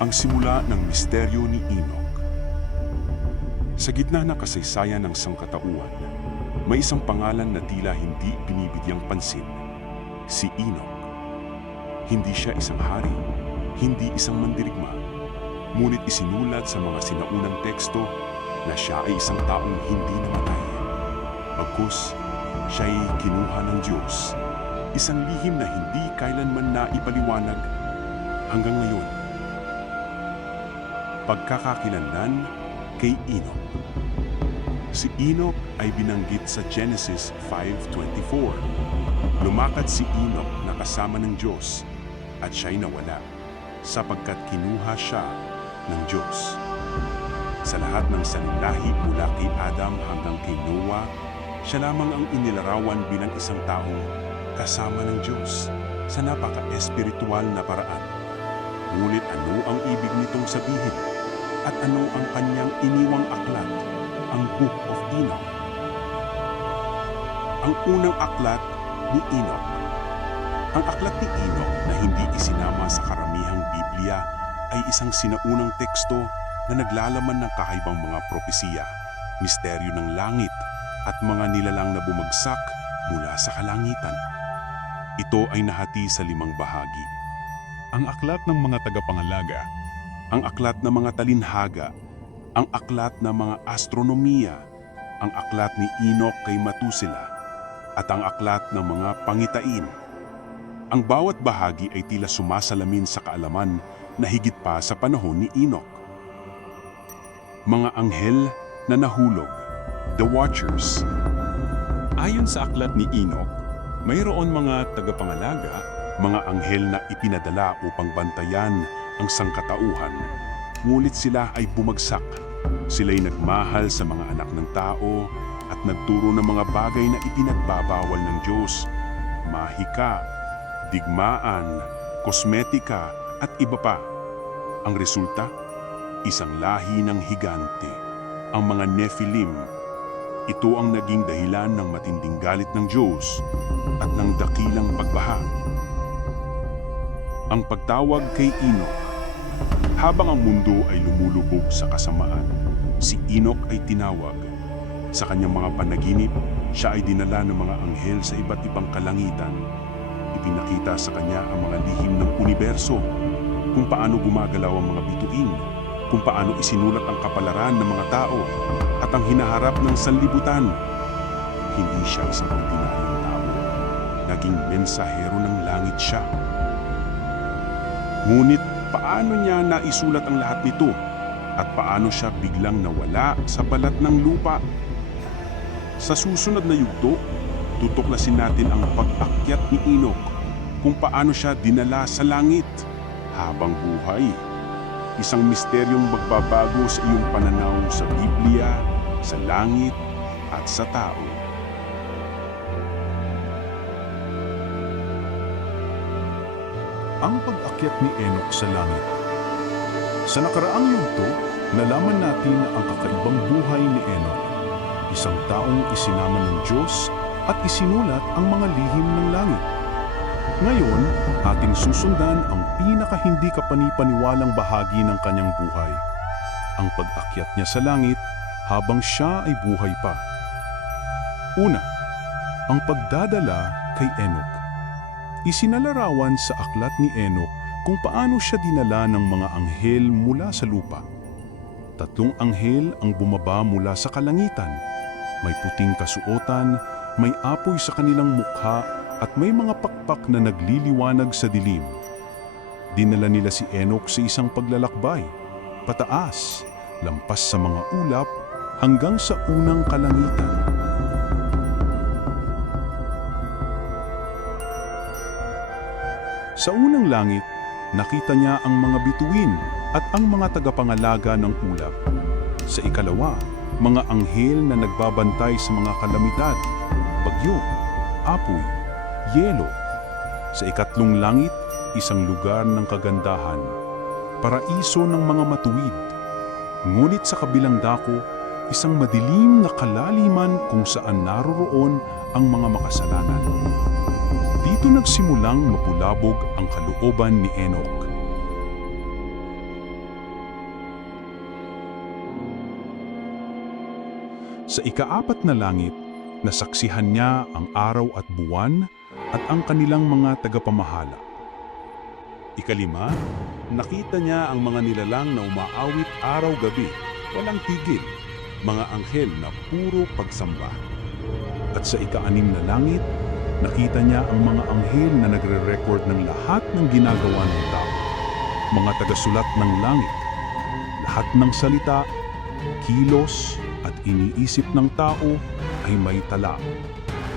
Ang simula ng misteryo ni Enoch. Sa gitna ng kasaysayan ng sangkatauhan, may isang pangalan na tila hindi binibigyang pansin, si Enoch. Hindi siya isang hari, hindi isang mandirigma, ngunit isinulat sa mga sinaunang teksto na siya ay isang taong hindi namatay. Bagkus, siya ay kinuha ng Diyos, isang lihim na hindi kailanman naipaliwanag hanggang ngayon. Pagkakakilanlan kay Enoch. Si Enoch ay binanggit sa Genesis 5:24. Lumakad si Enoch na kasama ng Diyos at siya'y nawala sapagkat kinuha siya ng Diyos. Sa lahat ng salinlahi mula kay Adam hanggang kay Noah, siya lamang ang inilarawan bilang isang taong kasama ng Diyos sa napaka-espiritual na paraan. Ngunit ano ang ibig nitong sabihin? At ano ang kanyang iniwang aklat, ang Book of Enoch? Ang unang aklat ni Enoch. Ang aklat ni Enoch na hindi isinama sa karamihang Biblia ay isang sinaunang teksto na naglalaman ng kakaibang mga propesiya, misteryo ng langit at mga nilalang na bumagsak mula sa kalangitan. Ito ay nahati sa 5 bahagi. Ang aklat ng mga tagapangalaga, ang aklat ng mga talinhaga, ang aklat ng mga astronomiya, ang aklat ni Enoch kay Matusila, at ang aklat ng mga pangitain. Ang bawat bahagi ay tila sumasalamin sa kaalaman na higit pa sa panahon ni Enoch. Mga anghel na nahulog, the Watchers. Ayon sa aklat ni Enoch, mayroon mga tagapangalaga, mga anghel na ipinadala upang bantayan ang sangkatauhan, ngunit sila ay bumagsak. Sila'y nagmahal sa mga anak ng tao at nagturo ng mga bagay na ipinagbabawal ng Diyos, mahika, digmaan, kosmetika at iba pa. Ang resulta, isang lahi ng higante, ang mga Nephilim. Ito ang naging dahilan ng matinding galit ng Diyos at ng dakilang pagbaha. Ang pagtawag kay Enoch. Habang ang mundo ay lumulubog sa kasamaan, si Enoch ay tinawag. Sa kanyang mga panaginip, siya ay dinala ng mga anghel sa iba't ibang kalangitan. Ipinakita sa kanya ang mga lihim ng universo, kung paano gumagalaw ang mga bituin, kung paano isinulat ang kapalaran ng mga tao, at ang hinaharap ng sanlibutan. Hindi siya isang ordinaryong tao. Naging mensahero ng langit siya. Ngunit paano niya naisulat ang lahat nito? At paano siya biglang nawala sa balat ng lupa? Sa susunod na yugto, tutuklasin natin ang pag-akyat ni Enoch, kung paano siya dinala sa langit habang buhay. Isang misteryong magbabago sa iyong pananaw sa Biblia, sa langit at sa tao. Ang pag-akyat ni Enoch sa langit. Sa nakaraang yugto, nalaman natin ang kakaibang buhay ni Enoch, isang taong isinama ng Diyos at isinulat ang mga lihim ng langit. Ngayon, ating susundan ang pinaka-hindi kapanipaniwalang bahagi ng kanyang buhay, ang pag-akyat niya sa langit habang siya ay buhay pa. Una, ang pagdadala kay Enoch. Isinalarawan sa aklat ni Enoch kung paano siya dinala ng mga anghel mula sa lupa. 3 anghel ang bumaba mula sa kalangitan. May puting kasuotan, may apoy sa kanilang mukha at may mga pakpak na nagliliwanag sa dilim. Dinala nila si Enoch sa isang paglalakbay, pataas, lampas sa mga ulap, hanggang sa unang kalangitan. Sa unang langit, nakita niya ang mga bituin at ang mga tagapangalaga ng ulap. Sa ikalawa, mga anghel na nagbabantay sa mga kalamidad, bagyo, apoy, yelo. Sa ikatlong langit, isang lugar ng kagandahan, paraiso ng mga matuwid. Ngunit sa kabilang dako, isang madilim na kalaliman kung saan naroroon ang mga makasalanan. Dito nagsimulang mapulabog ang kalooban ni Enoch. Sa ikaapat na langit, nasaksihan niya ang araw at buwan at ang kanilang mga tagapamahala. Ikalima, nakita niya ang mga nilalang na umaawit araw-gabi, walang tigil, mga anghel na puro pagsamba. At sa ika-6 na langit, nakita niya ang mga anghel na nagre-record ng lahat ng ginagawa ng tao. Mga tagasulat ng langit, lahat ng salita, kilos at iniisip ng tao ay may tala.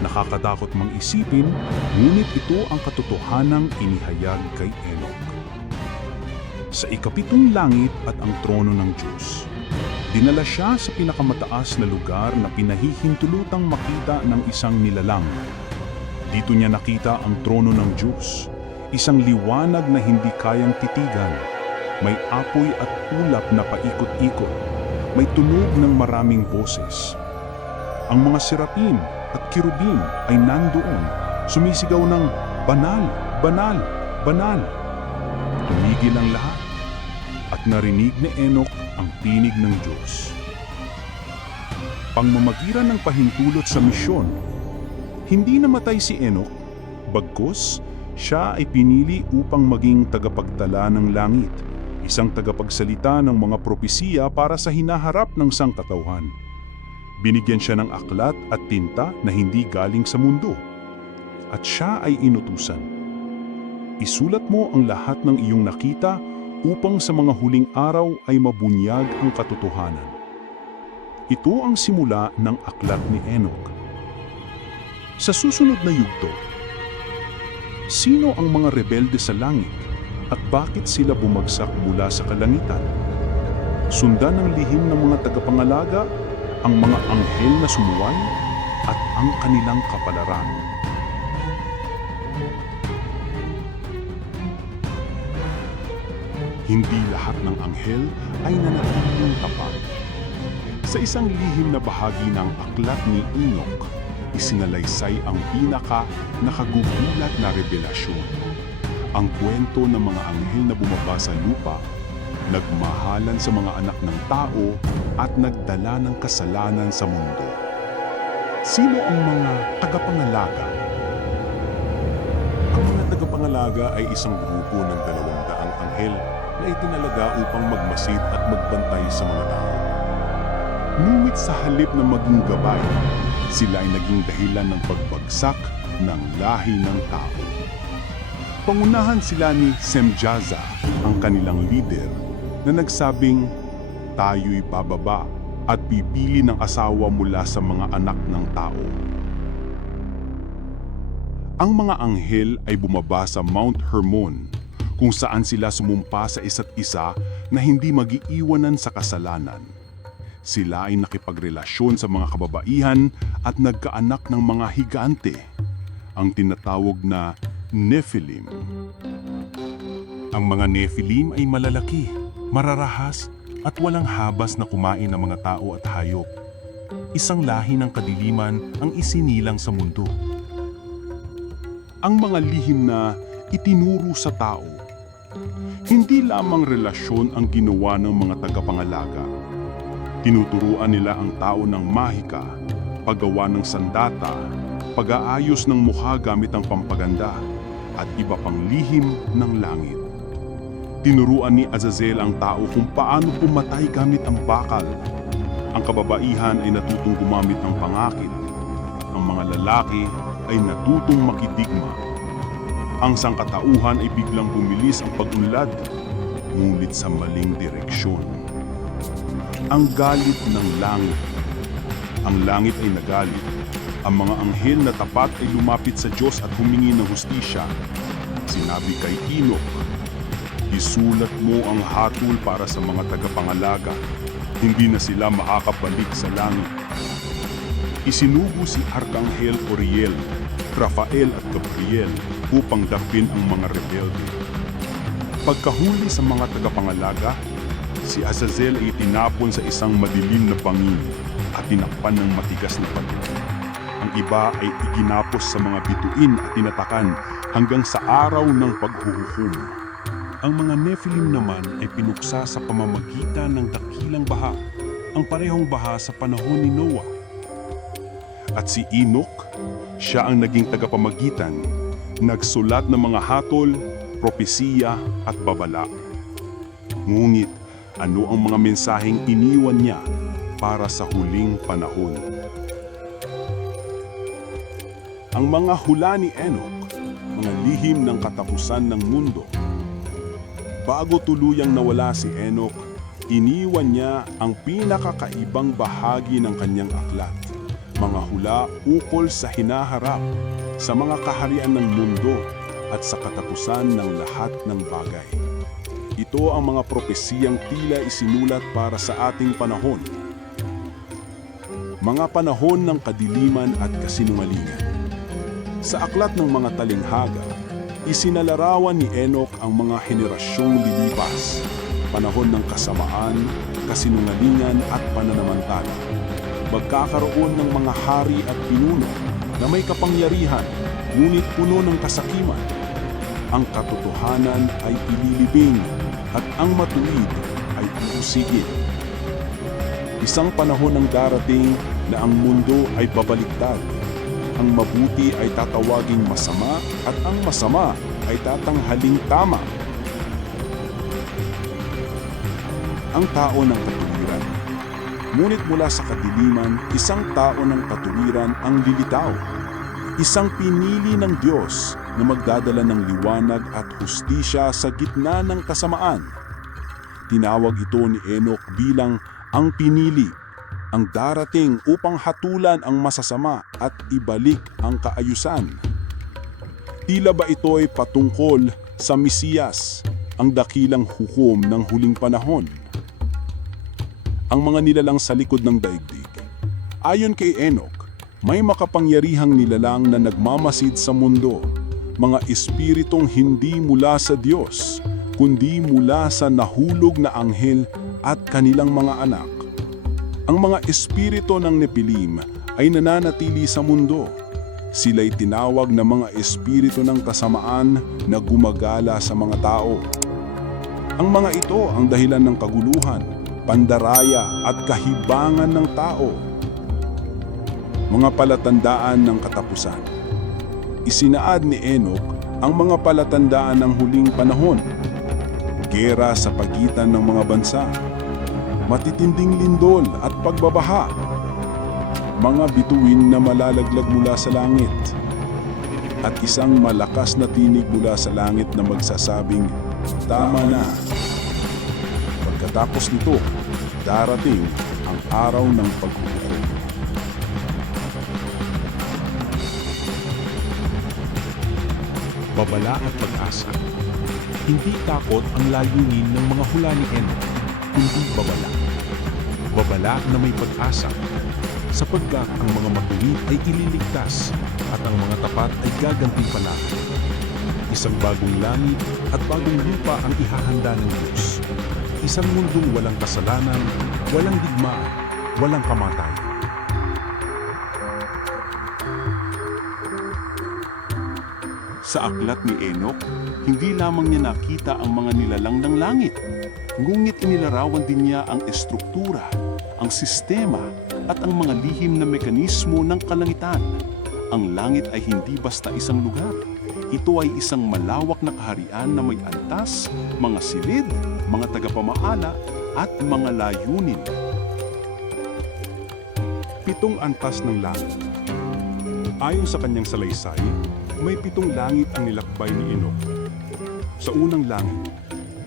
Nakakatakot mang isipin, ngunit ito ang katotohanang inihayag kay Enoch. Sa ika-7 langit at ang trono ng Diyos, dinala siya sa pinakamataas na lugar na pinahihintulutang makita ng isang nilalang. Dito niya nakita ang trono ng Diyos, isang liwanag na hindi kayang titigan. May apoy at ulap na paikot-ikot, may tunog ng maraming boses. Ang mga serapin at kirubin ay nandoon, sumisigaw ng banal, banal, banal. Tumigil ang lahat at narinig ni Enoch ang tinig ng Diyos. Pangmamagitan ng pahintulot sa misyon, hindi namatay si Enoch, bagkus siya ay pinili upang maging tagapagtala ng langit, isang tagapagsalita ng mga propesiya para sa hinaharap ng sangkatauhan. Binigyan siya ng aklat at tinta na hindi galing sa mundo, at siya ay inutusan. Isulat mo ang lahat ng iyong nakita upang sa mga huling araw ay mabunyag ang katotohanan. Ito ang simula ng aklat ni Enoch. Sa susunod na yugto, sino ang mga rebelde sa langit at bakit sila bumagsak mula sa kalangitan? Sundan ng lihim ng mga tagapangalaga, ang mga anghel na sumuway at ang kanilang kapalaran. Hindi lahat ng anghel ay nanatiling tapat. Sa isang lihim na bahagi ng aklat ni Enoch, isinalaysay ang nakagugulat na revelasyon. Ang kwento ng mga anghel na bumaba sa lupa, nagmahalan sa mga anak ng tao at nagdala ng kasalanan sa mundo. Sino ang mga tagapangalaga? Ang mga tagapangalaga ay isang grupo ng 200 anghel na itinalaga upang magmasid at magbantay sa mga tao. Ngunit sa halip na maging gabay, sila ay naging dahilan ng pagbagsak ng lahi ng tao. Pangunahan sila ni Semjaza, ang kanilang leader, na nagsabing, tayo'y bababa at pipili ng asawa mula sa mga anak ng tao. Ang mga anghel ay bumaba sa Mount Hermon, kung saan sila sumumpa sa isa't isa na hindi mag-iiwanan sa kasalanan. Sila ay nakipagrelasyon sa mga kababaihan at nagkaanak ng mga higante, ang tinatawag na Nephilim. Ang mga Nephilim ay malalaki, mararahas at walang habas na kumain ng mga tao at hayop. Isang lahi ng kadiliman ang isinilang sa mundo. Ang mga lihim na itinuro sa tao, hindi lamang relasyon ang ginawa ng mga tagapangalaga. Tinuturuan nila ang tao ng mahika, paggawa ng sandata, pag-aayos ng mukha gamit ang pampaganda, at iba pang lihim ng langit. Tinuruan ni Azazel ang tao kung paano pumatay gamit ang bakal. Ang kababaihan ay natutong gumamit ng pangakit. Ang mga lalaki ay natutong makidigma. Ang sangkatauhan ay biglang bumilis ang pag-unlad, ngunit sa maling direksyon. Ang galit ng langit. Ang langit ay nagalit. Ang mga anghel na tapat ay lumapit sa Diyos at humingi ng hustisya. Sinabi kay Enoch, isulat mo ang hatol para sa mga tagapangalaga. Hindi na sila makakabalik sa langit. Isinugo si Arkanghel Uriel, Rafael at Gabriel upang dapin ang mga rebelde. Pagkahuli sa mga tagapangalaga, si Azazel ay tinapon sa isang madilim na bangin at tinakpan ng matigas na pato. Ang iba ay iginapos sa mga bituin at tinatakan hanggang sa araw ng paghuhukom. Ang mga Nephilim naman ay pinuksa sa pamamagitan ng dakilang baha, ang parehong baha sa panahon ni Noah. At si Enoch, siya ang naging tagapamagitan, nagsulat ng mga hatol, propesiya at babala. Ngunit ano ang mga mensaheng iniwan niya para sa huling panahon? Ang mga hula ni Enoch, mga lihim ng katapusan ng mundo. Bago tuluyang nawala si Enoch, iniwan niya ang pinakakaibang bahagi ng kanyang aklat. Mga hula ukol sa hinaharap, sa mga kaharian ng mundo at sa katapusan ng lahat ng bagay. Ito ang mga propesiyang tila isinulat para sa ating panahon. Mga panahon ng kadiliman at kasinungalingan. Sa aklat ng mga talinghaga, isinalarawan ni Enoch ang mga henerasyong lilipas, panahon ng kasamaan, kasinungalingan at pananamantala. Magkakaroon ng mga hari at pinuno na may kapangyarihan, ngunit puno ng kasakiman. Ang katotohanan ay ililibing at ang matuwid ay uusigin. Isang panahon ang darating na ang mundo ay babaliktad. Ang mabuti ay tatawaging masama at ang masama ay tatanghaling tama. Ang tao ng katuwiran. Ngunit mula sa kadiliman, isang tao ng katuwiran ang lilitaw. Isang pinili ng Diyos na magdadala ng liwanag at hustisya sa gitna ng kasamaan. Tinawag ito ni Enoch bilang ang pinili, ang darating upang hatulan ang masasama at ibalik ang kaayusan. Tila ba ito ay patungkol sa Mesiyas, ang dakilang hukom ng huling panahon? Ang mga nilalang sa likod ng daigdig. Ayon kay Enoch, may makapangyarihang nilalang na nagmamasid sa mundo, mga espiritong hindi mula sa Diyos, kundi mula sa nahulog na anghel at kanilang mga anak. Ang mga espiritu ng Nepilim ay nananatili sa mundo. Sila'y tinawag na mga espiritu ng kasamaan na gumagala sa mga tao. Ang mga ito ang dahilan ng kaguluhan, pandaraya at kahibangan ng tao. Mga palatandaan ng katapusan. Isinaad ni Enoch ang mga palatandaan ng huling panahon. Gera sa pagitan ng mga bansa. Matitinding lindol at pagbabaha. Mga bituin na malalaglag mula sa langit. At isang malakas na tinig mula sa langit na magsasabing, "Tama na." Pagkatapos nito, darating ang araw ng paghuhukom. Babala at pag-asa. Hindi takot ang layunin ng mga hula ni Enoch, kundi babala. Babala na may pag-asa, sapagkat ang mga matuwid ay ililigtas at ang mga tapat ay gagantimpalahan. Isang bagong langit at bagong lupa ang ihahanda ng Diyos. Isang mundong walang kasalanan, walang digmaan, walang kamatayan. Sa aklat ni Enoch, hindi lamang niya nakita ang mga nilalang ng langit, ngunit inilarawan din niya ang estruktura, ang sistema at ang mga lihim na mekanismo ng kalangitan. Ang langit ay hindi basta isang lugar. Ito ay isang malawak na kaharian na may antas, mga silid, mga tagapamahala at mga layunin. 7 antas ng langit. Ayon sa kanyang salaysay, may 7 langit ang nilakbay ni Enoch. Sa unang langit,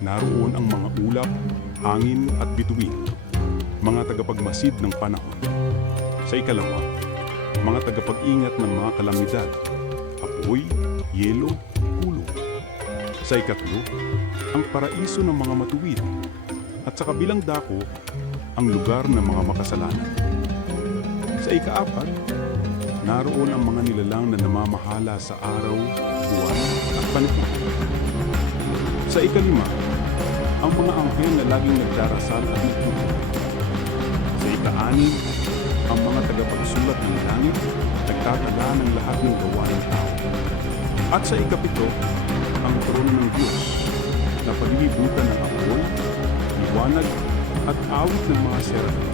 naroon ang mga ulap, hangin at bituin, mga tagapagmasid ng panahon. Sa ikalawa, mga tagapag-ingat ng mga kalamidad, apoy, yelo, kulong. Sa ikatlo, ang paraiso ng mga matuwid. At sa kabilang dako, ang lugar ng mga makasalanan. Sa ika-4, naroon ang mga nilalang na namamahala sa araw, buwan at panahon. Sa ika-5, ang mga anghel na laging nagdarasal at nagtutulog. Sa ika-6, ang mga tagapagsulat ng langit, nagtatala ng lahat ng gawa ng tao. At sa ika-7, ang trono ng Diyos na palilibutan ng apoy, liwanag at awit ng mga serafim.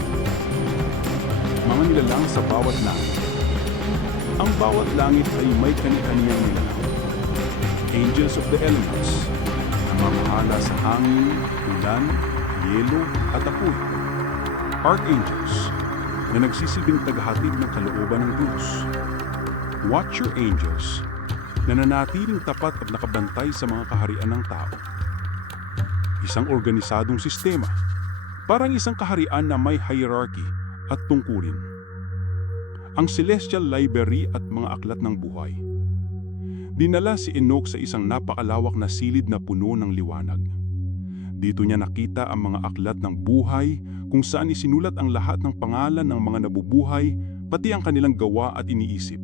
Mga nilalang sa bawat langit, Ang bawat langit ay may kani-kaniyang nilalang. Angels of the elements, na mamahala sa hangin, ulan, yelo at apoy. Archangels, na nagsisilbing tagahatid ng kalooban ng Diyos. Watcher angels, na nanatiling tapat at nakabantay sa mga kaharian ng tao. Isang organisadong sistema, parang isang kaharian na may hierarchy at tungkulin. Ang Celestial Library at mga aklat ng buhay. Dinala si Enoch sa isang napakalawak na silid na puno ng liwanag. Dito niya nakita ang mga aklat ng buhay kung saan isinulat ang lahat ng pangalan ng mga nabubuhay pati ang kanilang gawa at iniisip.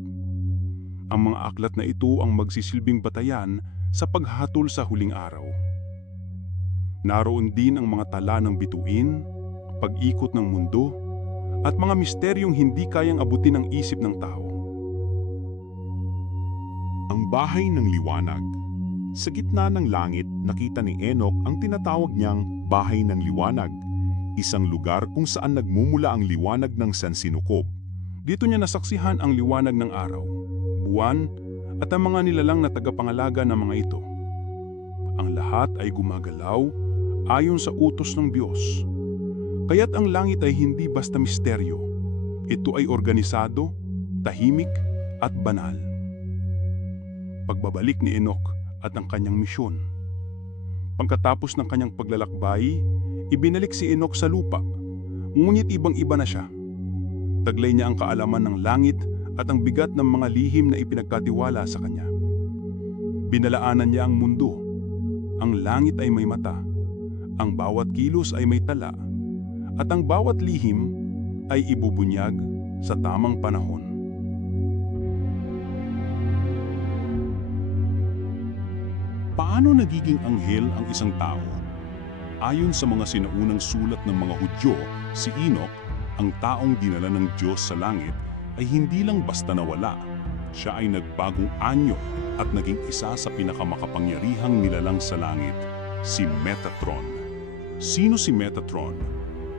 Ang mga aklat na ito ang magsisilbing batayan sa paghahatol sa huling araw. Naroon din ang mga tala ng bituin, pag-ikot ng mundo, at mga misteryong hindi kayang abutin ng isip ng tao. Ang bahay ng liwanag. Sa gitna ng langit, nakita ni Enoch ang tinatawag niyang bahay ng liwanag, isang lugar kung saan nagmumula ang liwanag ng sansinukob. Dito niya nasaksihan ang liwanag ng araw, buwan, at ang mga nilalang na tagapangalaga ng mga ito. Ang lahat ay gumagalaw ayon sa utos ng Diyos. Kaya't ang langit ay hindi basta misteryo. Ito ay organisado, tahimik, at banal. Pagbabalik ni Enoch at ang kanyang misyon. Pagkatapos ng kanyang paglalakbay, ibinalik si Enoch sa lupa. Ngunit ibang-iba na siya. Taglay niya ang kaalaman ng langit at ang bigat ng mga lihim na ipinagkatiwala sa kanya. Binalaanan niya ang mundo. Ang langit ay may mata. Ang bawat kilos ay may tala. At ang bawat lihim ay ibubunyag sa tamang panahon. Paano nagiging anghel ang isang tao? Ayon sa mga sinaunang sulat ng mga Hudyo, si Enoch, ang taong dinala ng Diyos sa langit, ay hindi lang basta nawala. Siya ay nagbagong anyo at naging isa sa pinakamakapangyarihang nilalang sa langit, si Metatron. Sino si Metatron?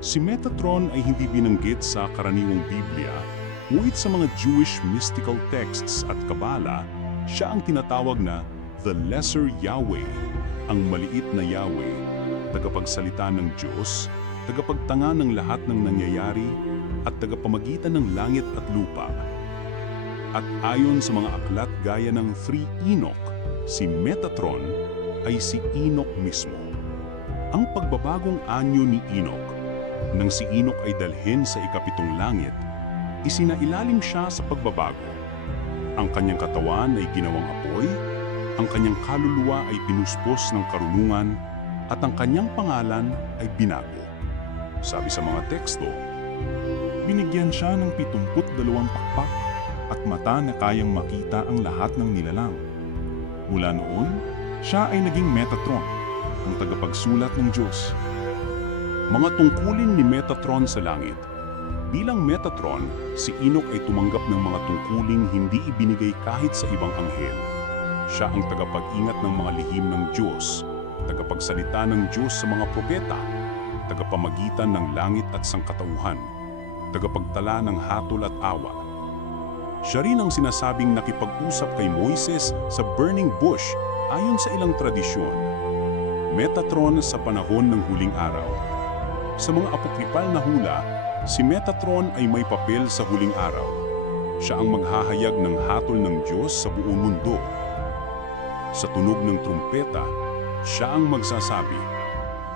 Si Metatron ay hindi binanggit sa karaniwang Biblia, ngunit sa mga Jewish mystical texts at Kabala, siya ang tinatawag na The Lesser Yahweh, ang maliit na Yahweh, tagapagsalita ng Diyos, tagapagtanga ng lahat ng nangyayari, at tagapamagitan ng langit at lupa. At ayon sa mga aklat gaya ng 3 Enoch, si Metatron ay si Enoch mismo. Ang pagbabagong anyo ni Enoch, nang si Enoch ay dalhin sa ikapitong langit, isinailalim siya sa pagbabago. Ang kanyang katawan ay ginawang apoy, ang kanyang kaluluwa ay pinuspos ng karunungan, at ang kanyang pangalan ay binago. Sabi sa mga teksto, binigyan siya ng 72 pakpak at mata na kayang makita ang lahat ng nilalang. Mula noon, siya ay naging Metatron, ang tagapagsulat ng Diyos. Mga tungkulin ni Metatron sa langit. Bilang Metatron, si Enoch ay tumanggap ng mga tungkuling hindi ibinigay kahit sa ibang anghel. Siya ang tagapag-ingat ng mga lihim ng Diyos, tagapagsalita ng Diyos sa mga propeta, tagapamagitan ng langit at sangkatauhan, tagapagtala ng hatol at awa. Siya rin ang sinasabing nakipag-usap kay Moises sa burning bush ayon sa ilang tradisyon. Metatron sa panahon ng huling araw. Sa mga apokripal na hula, si Metatron ay may papel sa huling araw. Siya ang maghahayag ng hatol ng Diyos sa buong mundo. Sa tunog ng trumpeta, siya ang magsasabi,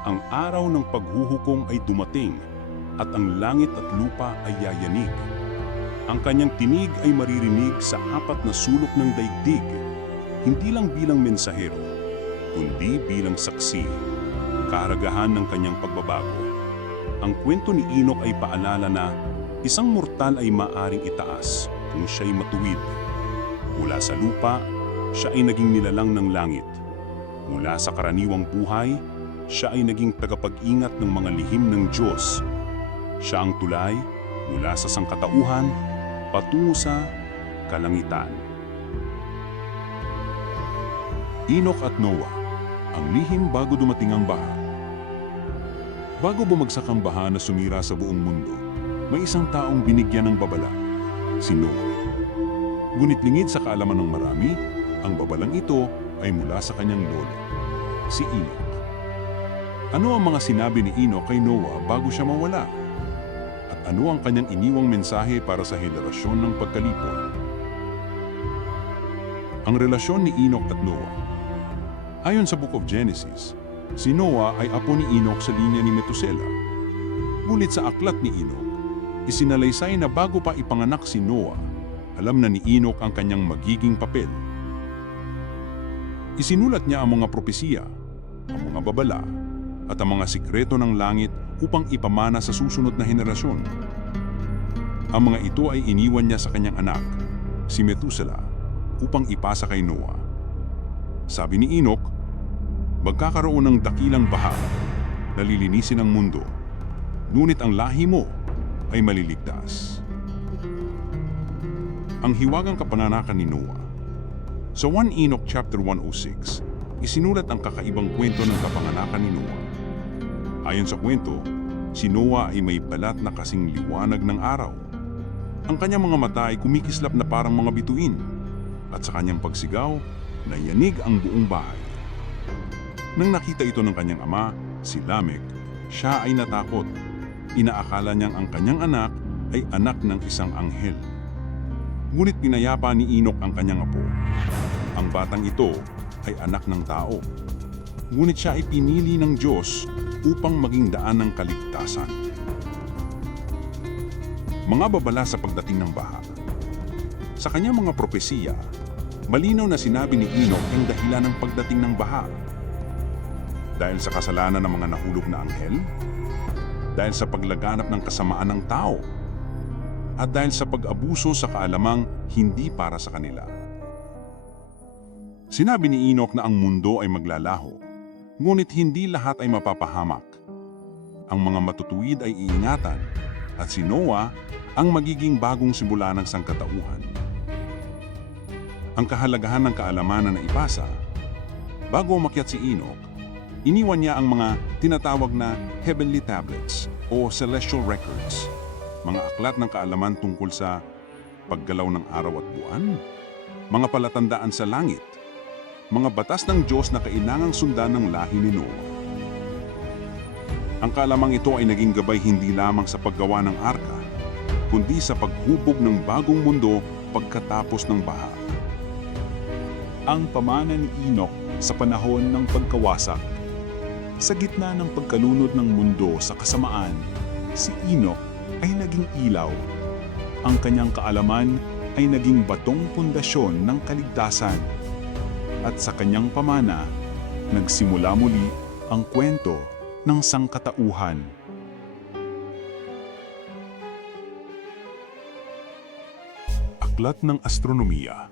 ang araw ng paghuhukom ay dumating at ang langit at lupa ay yayanig. Ang kanyang tinig ay maririnig sa 4 na sulok ng daigdig, hindi lang bilang mensahero, kundi bilang saksi, kaharagahan ng kanyang pagbabago. Ang kwento ni Enoch ay paalala na isang mortal ay maaring itaas kung siya'y matuwid. Mula sa lupa, siya ay naging nilalang ng langit. Mula sa karaniwang buhay, siya ay naging tagapag-ingat ng mga lihim ng Diyos. Siya ang tulay mula sa sangkatauhan patungo sa kalangitan. Enoch at Noah, ang lihim bago dumating ang baha. Bago bumagsak ang baha na sumira sa buong mundo, may isang taong binigyan ng babala, si Noah. Ngunit lingid sa kaalaman ng marami, ang babalang ito ay mula sa kanyang lolo, si Enoch. Ano ang mga sinabi ni Enoch kay Noah bago siya mawala? At ano ang kanyang iniwang mensahe para sa henerasyon ng pagkalipol? Ang relasyon ni Enoch at Noah. Ayon sa Book of Genesis, si Noah ay apo ni Enoch sa linya ni Methuselah. Ngunit sa aklat ni Enoch, isinalaysay na bago pa ipanganak si Noah, alam na ni Enoch ang kanyang magiging papel. Isinulat niya ang mga propesiya, ang mga babala, at ang mga sikreto ng langit upang ipamana sa susunod na henerasyon. Ang mga ito ay iniwan niya sa kanyang anak, si Methuselah, upang ipasa kay Noah. Sabi ni Enoch, magkakaroon ng dakilang baha na lilinisin ang mundo, ngunit ang lahi mo ay maliligtas. Ang hiwagang kapananakan ni Noah. Sa 1 Enoch chapter 106, isinulat ang kakaibang kwento ng kapanganakan ni Noah. Ayon sa kwento, si Noah ay may balat na kasing liwanag ng araw. Ang kanyang mga mata ay kumikislap na parang mga bituin, at sa kanyang pagsigaw, nayanig ang buong bahay. Nang nakita ito ng kanyang ama, si Lamech, siya ay natakot. Inaakala niyang ang kanyang anak ay anak ng isang anghel. Ngunit pinayapa ni Enoch ang kanyang apo. Ang batang ito ay anak ng tao. Ngunit siya ay pinili ng Diyos upang maging daan ng kaligtasan. Mga babala sa pagdating ng baha. Sa kanyang mga propesiya, malinaw na sinabi ni Enoch ang dahilan ng pagdating ng baha. Dahil sa kasalanan ng mga nahulog na anghel, dahil sa paglaganap ng kasamaan ng tao, at dahil sa pag-abuso sa kaalamang hindi para sa kanila. Sinabi ni Enoch na ang mundo ay maglalaho, ngunit hindi lahat ay mapapahamak. Ang mga matutuwid ay iingatan, at si Noah ang magiging bagong simula ng sangkatauhan. Ang kahalagahan ng kaalamanan na ipasa, bago umakyat si Enoch, iniwan niya ang mga tinatawag na heavenly tablets o celestial records, mga aklat ng kaalaman tungkol sa paggalaw ng araw at buwan, mga palatandaan sa langit, mga batas ng Diyos na kailangang sundan ng lahi ni Noah. Ang kaalamang ito ay naging gabay hindi lamang sa paggawa ng arka, kundi sa paghubog ng bagong mundo pagkatapos ng baha. Ang pamana ni Enoch sa panahon ng pagkawasak. Sa gitna ng pagkalunod ng mundo sa kasamaan, si Enoch ay naging ilaw. Ang kanyang kaalaman ay naging batong pundasyon ng kaligtasan. At sa kanyang pamana, nagsimula muli ang kwento ng sangkatauhan. Aklat ng astronomiya,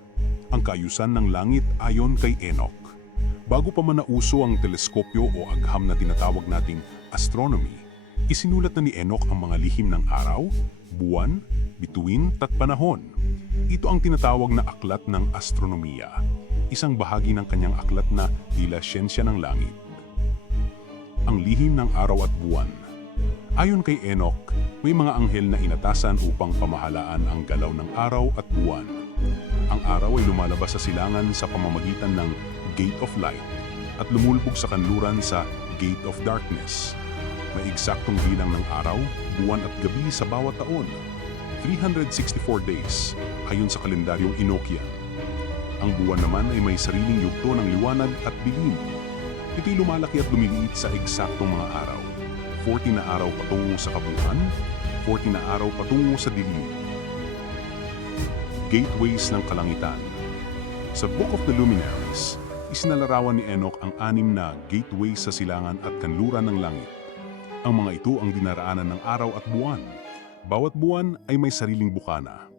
ang kaayusan ng langit ayon kay Enoch. Bago pa man nauso ang teleskopyo o agham na tinatawag nating astronomy, isinulat na ni Enoch ang mga lihim ng araw, buwan, bituin at panahon. Ito ang tinatawag na aklat ng astronomiya, isang bahagi ng kanyang aklat na tila siyensya ng langit. Ang lihim ng araw at buwan. Ayon kay Enoch, may mga anghel na inatasan upang pamahalaan ang galaw ng araw at buwan. Ang araw ay lumalabas sa silangan sa pamamagitan ng Gate of Light at lumulubog sa kanluran sa Gate of Darkness. May eksaktong bilang ng araw, buwan at gabi sa bawat taon, 364 days, ayon sa kalendaryong Enochian. Ang buwan naman ay may sariling yugto ng liwanag at dilim. Ito'y lumalaki at lumiliit sa eksaktong mga araw. 40 na araw patungo sa kabuuan, 40 na araw patungo sa dilim. Gateways ng kalangitan. Sa Book of the Luminaries, isinalarawan ni Enoch ang 6 na gateways sa silangan at kanluran ng langit. Ang mga ito ang dinaraanan ng araw at buwan. Bawat buwan ay may sariling bukana.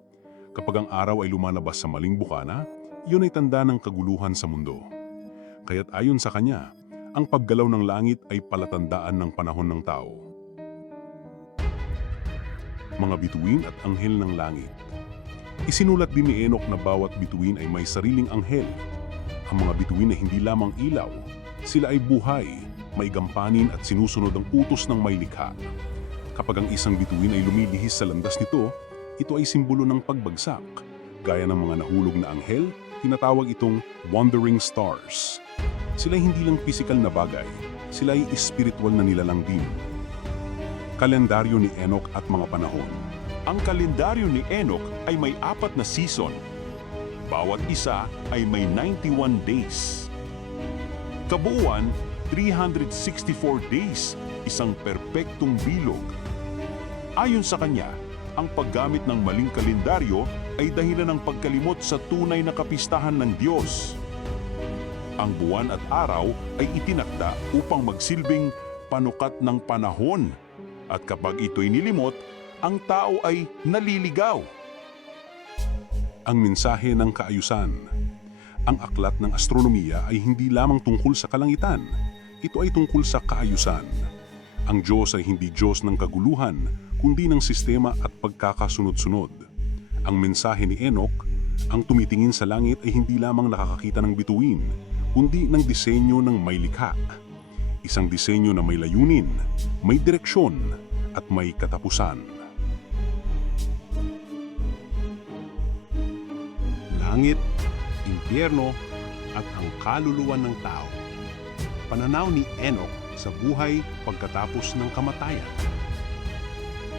Kapag ang araw ay lumalabas sa maling bukana, iyon ay tanda ng kaguluhan sa mundo. Kaya't ayon sa kanya, ang paggalaw ng langit ay palatandaan ng panahon ng tao. Mga bituin at anghel ng langit. Isinulat din ni Enoch na bawat bituin ay may sariling anghel. Ang mga bituin ay hindi lamang ilaw, sila ay buhay, may gampanin at sinusunod ang utos ng may likha. Kapag ang isang bituin ay lumilihis sa landas nito, ito ay simbolo ng pagbagsak. gaya ng mga nahulog na anghel, tinatawag itong wandering stars. Sila hindi lang pisikal na bagay, sila ay espiritual na nilalang din. Kalendaryo ni Enoch at mga panahon. Ang kalendaryo ni Enoch ay may 4 na season. Bawat isa ay may 91 days. Kabuuan, 364 days, isang perpektong bilog. Ayon sa kanya, ang paggamit ng maling kalendaryo ay dahilan ng pagkalimot sa tunay na kapistahan ng Diyos. Ang buwan at araw ay itinakda upang magsilbing panukat ng panahon. At kapag ito'y nilimot, ang tao ay naliligaw. Ang mensahe ng kaayusan. Ang aklat ng astronomiya ay hindi lamang tungkol sa kalangitan. Ito ay tungkol sa kaayusan. Ang Diyos ay hindi Diyos ng kaguluhan, kundi ng sistema at pagkakasunod-sunod. Ang mensahe ni Enoch, ang tumitingin sa langit ay hindi lamang nakakakita ng bituin, kundi ng disenyo ng may likha. Isang disenyo na may layunin, may direksyon, at may katapusan. Langit, impyerno, at ang kaluluwa ng tao. Pananaw ni Enoch sa buhay pagkatapos ng kamatayan.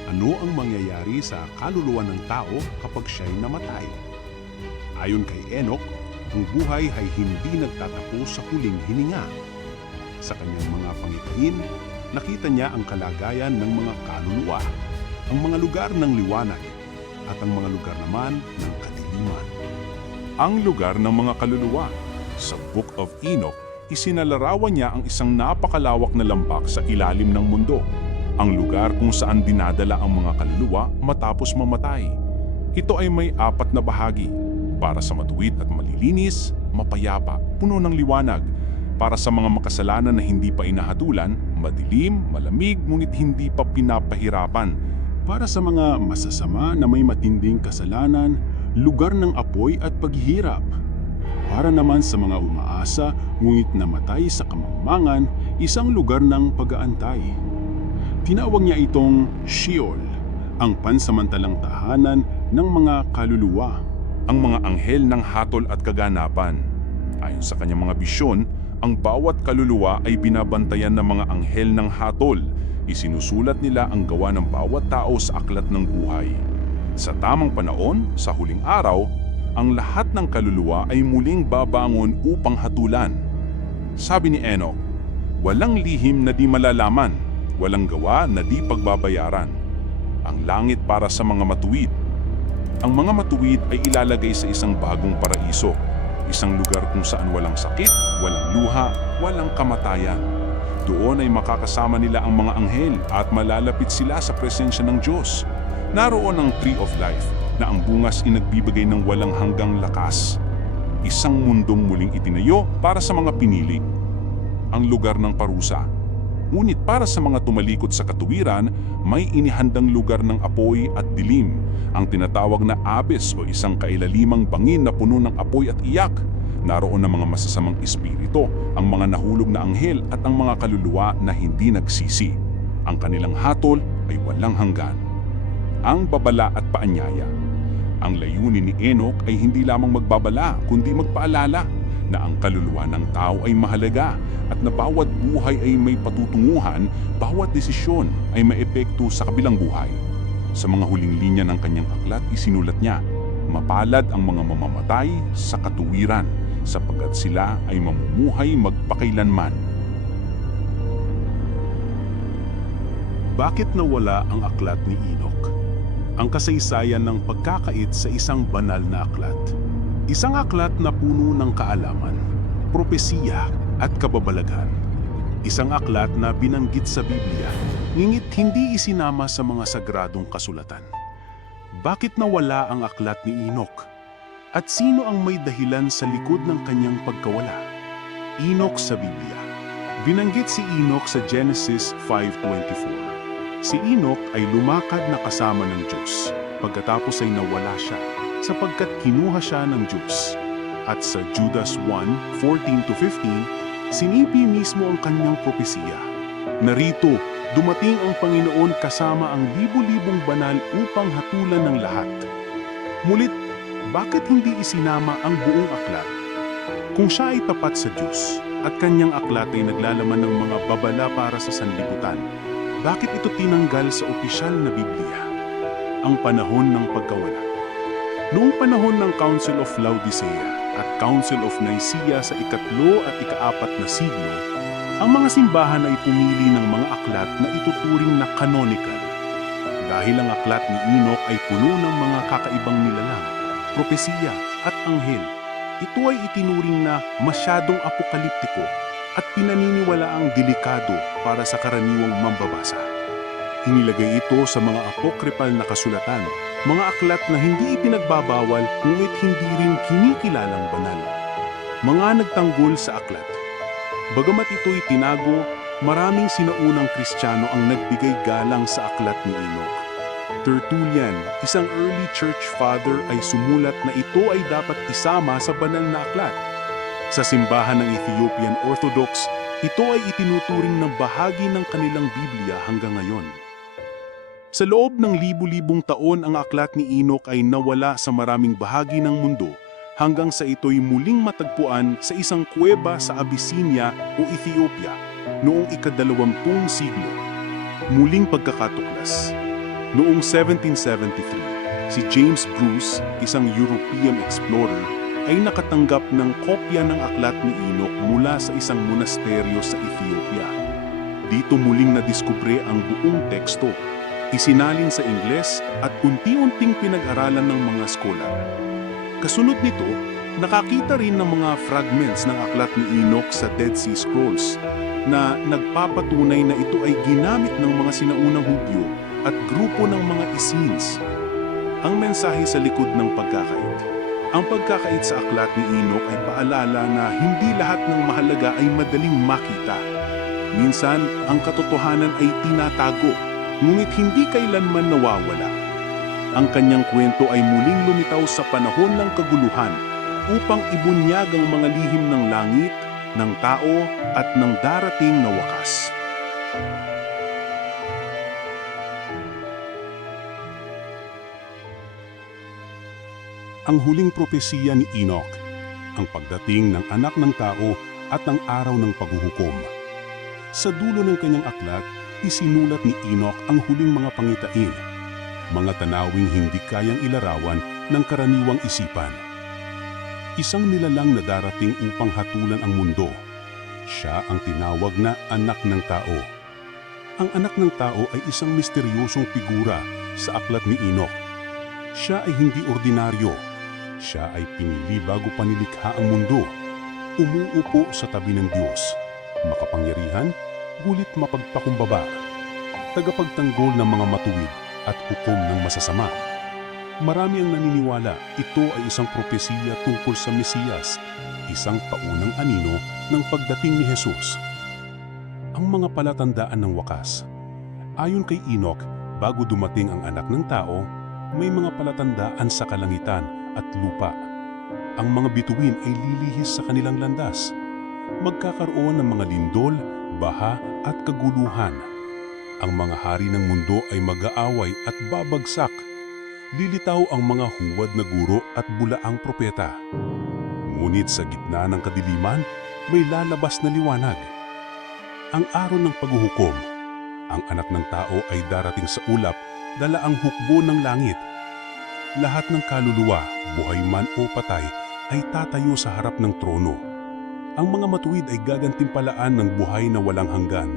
Ano ang mangyayari sa kaluluwa ng tao kapag siya'y namatay? Ayon kay Enoch, ang buhay ay hindi nagtatapos sa huling hininga. Sa kanyang mga pangitain, nakita niya ang kalagayan ng mga kaluluwa, ang mga lugar ng liwanag, at ang mga lugar naman ng kadiliman. Ang lugar ng mga kaluluwa. Sa Book of Enoch, isinalarawan niya ang isang napakalawak na lambak sa ilalim ng mundo. Ang lugar kung saan dinadala ang mga kaluluwa matapos mamatay. Ito ay may 4 na bahagi. Para sa matuwid at malilinis, mapayapa, puno ng liwanag. Para sa mga makasalanan na hindi pa inahatulan, madilim, malamig, ngunit hindi pa pinapahirapan. Para sa mga masasama na may matinding kasalanan, lugar ng apoy at paghihirap. Para naman sa mga umaasa, ngunit namatay sa kamangmangan, isang lugar ng pag-aantay. Tinawag niya itong Sheol, ang pansamantalang tahanan ng mga kaluluwa. Ang mga anghel ng hatol at kaganapan. Ayon sa kanyang mga bisyon, ang bawat kaluluwa ay binabantayan ng mga anghel ng hatol. Isinusulat nila ang gawa ng bawat tao sa aklat ng buhay. Sa tamang panahon, sa huling araw, ang lahat ng kaluluwa ay muling babangon upang hatulan. Sabi ni Enoch, walang lihim na di malalaman, walang gawa na di pagbabayaran. Ang langit para sa mga matuwid. Ang mga matuwid ay ilalagay sa isang bagong paraiso, isang lugar kung saan walang sakit, walang luha, walang kamatayan. Doon ay makakasama nila ang mga anghel at malalapit sila sa presensya ng Diyos. Naroon ang Tree of Life na ang bungas inagbibigay ng walang hanggang lakas. Isang mundong muling itinayo para sa mga pinili. Ang lugar ng parusa. Ngunit para sa mga tumalikod sa katuwiran, may inihandang lugar ng apoy at dilim, ang tinatawag na Abyss o isang kailalimang bangin na puno ng apoy at iyak. Naroon ang mga masasamang espiritu, ang mga nahulog na anghel at ang mga kaluluwa na hindi nagsisi. Ang kanilang hatol ay walang hanggan. Ang babala at paanyaya. Ang layunin ni Enoch ay hindi lamang magbabala, kundi magpaalala na ang kaluluwa ng tao ay mahalaga at na bawat buhay ay may patutunguhan, bawat desisyon ay may epekto sa kabilang buhay. Sa mga huling linya ng kanyang aklat, isinulat niya, mapalad ang mga mamamatay sa katuwiran, sapagkat sila ay mamumuhay magpakailanman. Bakit nawala ang aklat ni Enoch? Ang kasaysayan ng pagkakait sa isang banal na aklat. Isang aklat na puno ng kaalaman, propesiya at kababalaghan. Isang aklat na binanggit sa Biblia, ngingit hindi isinama sa mga sagradong kasulatan. Bakit nawala ang aklat ni Enoch? At sino ang may dahilan sa likod ng kanyang pagkawala? Enoch sa Biblia. Binanggit si Enoch sa Genesis 5:24. Si Enoch ay lumakad na kasama ng Diyos, pagkatapos ay nawala siya, sapagkat kinuha siya ng Diyos. At sa Judas 1:14-15, sinipi mismo ang kanyang propesiya. Narito, dumating ang Panginoon kasama ang libu-libong banal upang hatulan ng lahat. Mulit, bakit hindi isinama ang buong aklat? Kung siya ay tapat sa Diyos at kanyang aklat ay naglalaman ng mga babala para sa sanlibutan, bakit ito tinanggal sa opisyal na Biblia? Ang panahon ng pagkawala. Noong panahon ng Council of Laodicea at Council of Nicaea sa ikatlo at ikaapat na siglo, ang mga simbahan ay pumili ng mga aklat na ituturing na canonical. Dahil ang aklat ni Enoch ay puno ng mga kakaibang nilalang, propesiya at anghel, ito ay itinuring na masyadong apokaliptiko at pinaniniwalaang delikado para sa karaniwang mambabasa. Inilagay ito sa mga apokripal na kasulatan, mga aklat na hindi ipinagbabawal ngunit hindi rin kinikilalang banal. Mga nagtanggol sa aklat. Bagamat ito'y tinago, maraming sinaunang Kristiyano ang nagbigay galang sa aklat ni Enoch. Tertullian, isang early church father, ay sumulat na ito ay dapat isama sa banal na aklat. Sa simbahan ng Ethiopian Orthodox, ito ay itinuturing na bahagi ng kanilang Biblia hanggang ngayon. Sa loob ng libu-libong taon, ang aklat ni Enoch ay nawala sa maraming bahagi ng mundo hanggang sa ito'y muling matagpuan sa isang kuweba sa Abyssinia o Ethiopia noong ika-20 siglo. Muling pagkakatuklas. Noong 1773, si James Bruce, isang European explorer, ay nakatanggap ng kopya ng aklat ni Enoch mula sa isang monasteryo sa Ethiopia. Dito muling nadiskubre ang buong teksto, isinalin sa Ingles at unti-unting pinag-aralan ng mga skolar. Kasunod nito, nakakita rin ng mga fragments ng aklat ni Enoch sa Dead Sea Scrolls na nagpapatunay na ito ay ginamit ng mga sinaunang Hudyo at grupo ng mga Essenes. Ang mensahe sa likod ng pagkakait. Ang pagkakait sa aklat ni Enoch ay paalala na hindi lahat ng mahalaga ay madaling makita. Minsan, ang katotohanan ay tinatago, ngunit hindi kailanman nawawala. Ang kanyang kwento ay muling lumitaw sa panahon ng kaguluhan upang ibunyag ang mga lihim ng langit, ng tao at ng darating na wakas. Ang huling propesiya ni Enoch, ang pagdating ng anak ng tao at ang araw ng paghuhukom. Sa dulo ng kanyang aklat, isinulat ni Enoch ang huling mga pangitain, mga tanawing hindi kayang ilarawan ng karaniwang isipan. Isang nilalang na darating upang hatulan ang mundo. Siya ang tinawag na anak ng tao. Ang anak ng tao ay isang misteryosong figura sa aklat ni Enoch. Siya ay hindi ordinaryo. Siya ay pinili bago panilikha ang mundo. Umuupo sa tabi ng Diyos. Makapangyarihan, gulit mapagpakumbaba. Tagapagtanggol ng mga matuwid at hukom ng masasama. Marami ang naniniwala ito ay isang propesiya tungkol sa Mesiyas, isang paunang anino ng pagdating ni Jesus. Ang mga palatandaan ng wakas. Ayon kay Enoch, bago dumating ang anak ng tao, may mga palatandaan sa kalangitan at lupa. Ang mga bituin ay lilihis sa kanilang landas. Magkakaroon ng mga lindol, baha at kaguluhan. Ang mga hari ng mundo ay mag-aaway at babagsak. Lilitaw ang mga huwad na guro at bulaang propeta. Ngunit sa gitna ng kadiliman, may lalabas na liwanag. Ang araw ng paghuhukom. Ang anak ng tao ay darating sa ulap, dala ang hukbo ng langit. Lahat ng kaluluwa, buhay man o patay, ay tatayo sa harap ng trono. Ang mga matuwid ay gagantimpalaan ng buhay na walang hanggan.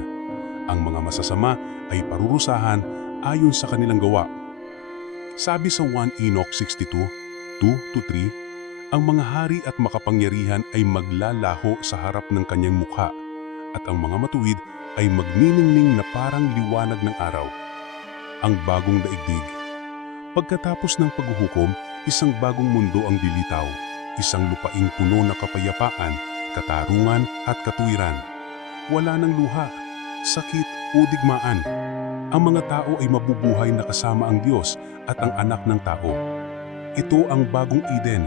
Ang mga masasama ay parurusahan ayon sa kanilang gawa. Sabi sa 1 Enoch 62, 2-3, ang mga hari at makapangyarihan ay maglalaho sa harap ng kanyang mukha at ang mga matuwid ay magniningning na parang liwanag ng araw. Ang bagong daigdig. Pagkatapos ng paghuhukom, isang bagong mundo ang dilitaw, isang lupaing puno ng kapayapaan, katarungan at katuwiran. Wala ng luha, sakit o digmaan. Ang mga tao ay mabubuhay na kasama ang Diyos at ang anak ng tao. Ito ang bagong Eden,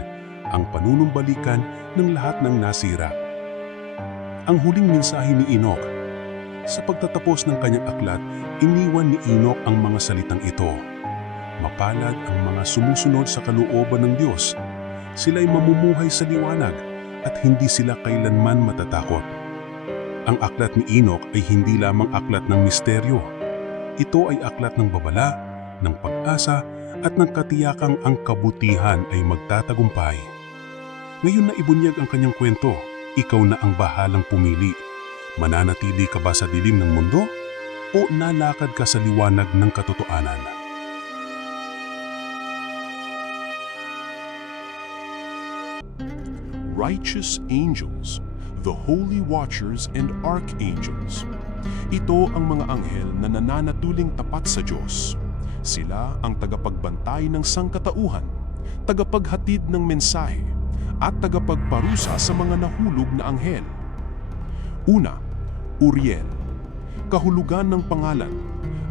ang panunumbalikan ng lahat ng nasira. Ang huling mensahe ni Enoch. Sa pagtatapos ng kanyang aklat, iniwan ni Enoch ang mga salitang ito. Mapalad ang mga sumusunod sa kalooban ng Diyos, sila'y mamumuhay sa liwanag at hindi sila kailanman matatakot. Ang aklat ni Enoch ay hindi lamang aklat ng misteryo. Ito ay aklat ng babala, ng pag-asa at ng katiyakang ang kabutihan ay magtatagumpay. Ngayon na ibunyag ang kanyang kwento, ikaw na ang bahalang pumili. Mananatili ka ba sa dilim ng mundo o nalakad ka sa liwanag ng katotohanan? Righteous angels, the holy watchers and archangels. Ito ang mga anghel na nananatuling tapat sa Diyos. Sila ang tagapagbantay ng sangkatauhan, tagapaghatid ng mensahe, at tagapagparusa sa mga nahulog na anghel. Una, Uriel. Kahulugan ng pangalan,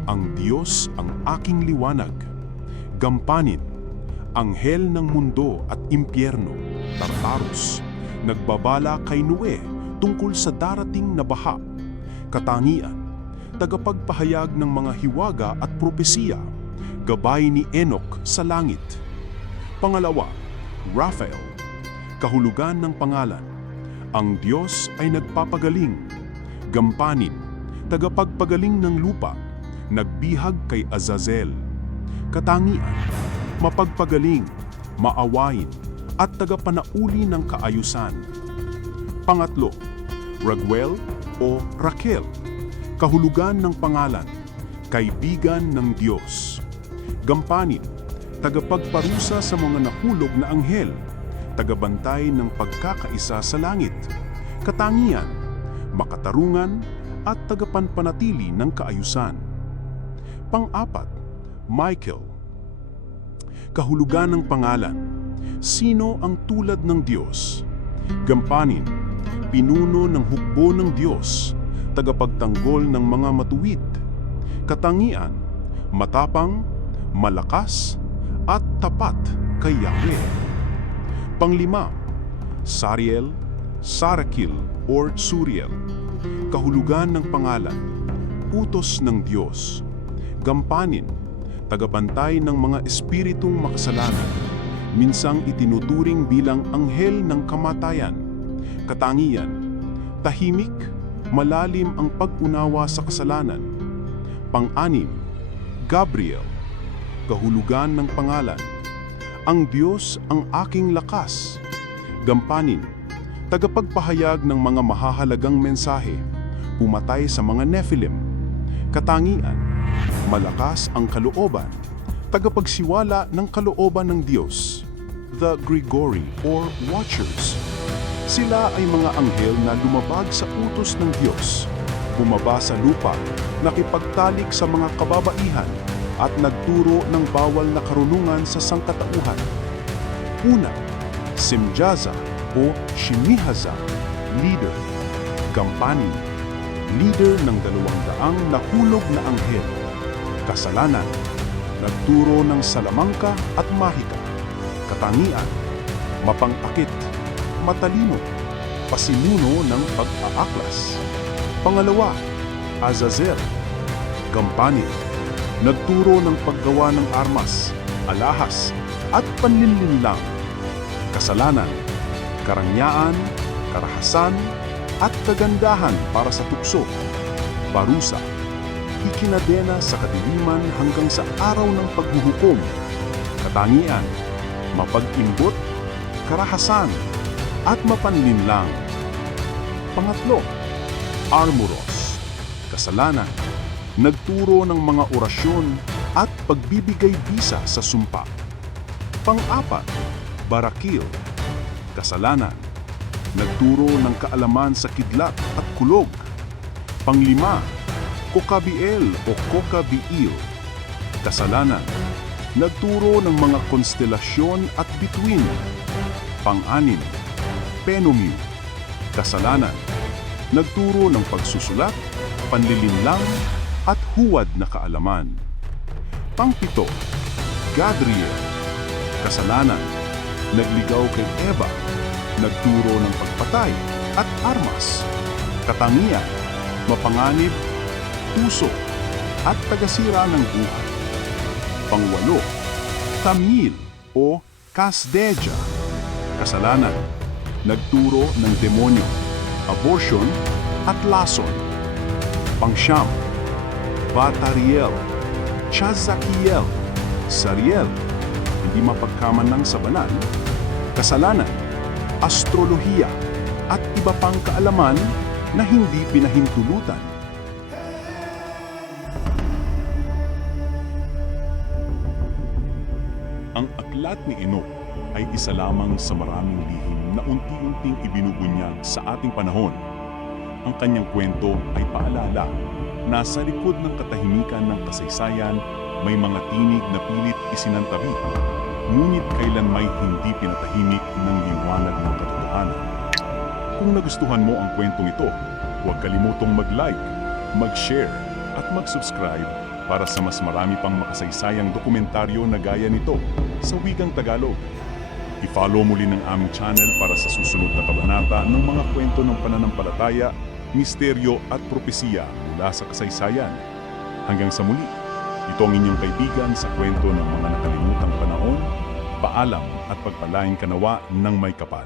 ang Diyos ang aking liwanag. Gampanin, anghel ng mundo at impyerno, Tartarus, nagbabala kay Noe tungkol sa darating na baha. Katangian, tagapagpahayag ng mga hiwaga at propesiya, gabay ni Enoch sa langit. Pangalawa, Raphael. Kahulugan ng pangalan, ang Diyos ay nagpapagaling. Gampanin, tagapagpagaling ng lupa, nagbihag kay Azazel. Katangian, mapagpagaling, maawain, at tagapanauli ng kaayusan. Pangatlo, Raguel o Raquel. Kahulugan ng pangalan, kaibigan ng Diyos. Gampanin, tagapagparusa sa mga nahulog na anghel, tagabantay ng pagkakaisa sa langit. Katangian, makatarungan at tagapanpanatili ng kaayusan. Pang-apat, Michael. Kahulugan ng pangalan, sino ang tulad ng Diyos? Gampanin, pinuno ng hukbo ng Diyos, tagapagtanggol ng mga matuwid. Katangian, matapang, malakas, at tapat kay Yahweh. Panglima, Sariel, Sarakil, or Suriel. Kahulugan ng pangalan, utos ng Diyos. Gampanin, tagabantay ng mga espiritong makasalanan, minsang itinuturing bilang anghel ng kamatayan. Katangian, tahimik, malalim ang pag-unawa sa kasalanan. Pang-anim, Gabriel. Kahulugan ng pangalan, ang Diyos ang aking lakas. Gampanin, tagapagpahayag ng mga mahahalagang mensahe, pumatay sa mga Nephilim. Katangian, malakas ang kalooban, tagapagsiwala ng kalooban ng Diyos. The Grigori or Watchers. Sila ay mga anghel na lumabag sa utos ng Diyos, bumaba sa lupa, nakipagtalik sa mga kababaihan, at nagturo ng bawal na karunungan sa sangkatauhan. Una, Simjaza o Shimihaza, leader. Gampanin, leader ng 200 nahulog na anghel. Kasalanan, nagturo ng salamangka at mahika. Katangian, mapang-akit, matalino, pasimuno ng pag-aaklas. Pangalawa, Azazel. Gampanin, nagturo ng paggawa ng armas, alahas, at panlinlinlang. Kasalanan, karangyaan, karahasan, at kagandahan para sa tukso. Parusa, ikinadena sa kadiliman hanggang sa araw ng paghuhukom. Katangian, mapag-imbot, karahasan, at mapanlinlang. Pangatlo, Armoros. Kasalanan, nagturo ng mga orasyon at pagbibigay bisa sa sumpa. Pang-apat, Barakil. Kasalanan, nagturo ng kaalaman sa kidlat at kulog. Panglima, Kokabiel o Kokabiil. Kasalanan, nagturo ng mga konstelasyon at bituin. Pang-anim, Penumiu. Kasalanan, nagturo ng pagsusulat, panlilinlang, at huwad na kaalaman. Pang-pito, Gadriel. Kasalanan, nagligaw kay Eva, nagturo ng pagpatay at armas. Katangian, mapanganib, tuso, at tagasira ng buhay. Pang-walo, Tamil o Kasdeja. kasalanan, nagturo ng demonyo, abortion at lason. Pangsyam, Batariel, Chazakiel, Sariel, hindi mapagkaman ng sabanal, kasalanan, astrolohiya, at iba pang kaalaman na hindi pinahintulutan. Ang aklat ni Enoch ay isa lamang sa maraming lihim na unti-unting ibinubunyag sa ating panahon. Ang kanyang kwento ay paalala na sa likod ng katahimikan ng kasaysayan may mga tinig na pilit isinantabi, ngunit kailan may hindi pinatahimik ng liwanag ng katotohanan. Kung nagustuhan mo ang kwentong ito, huwag kalimutong mag-like, mag-share at mag-subscribe para sa mas marami pang makasaysayang dokumentaryo na gaya nito sa wikang Tagalog. I-follow muli ng aming channel para sa susunod na kabanata ng mga kwento ng pananampalataya, misteryo at propesiya mula sa kasaysayan. Hanggang sa muli, ito ang inyong kaibigan sa kwento ng mga nakalimutang panahon. Paalam at pagpalain kanawa ng may kapal.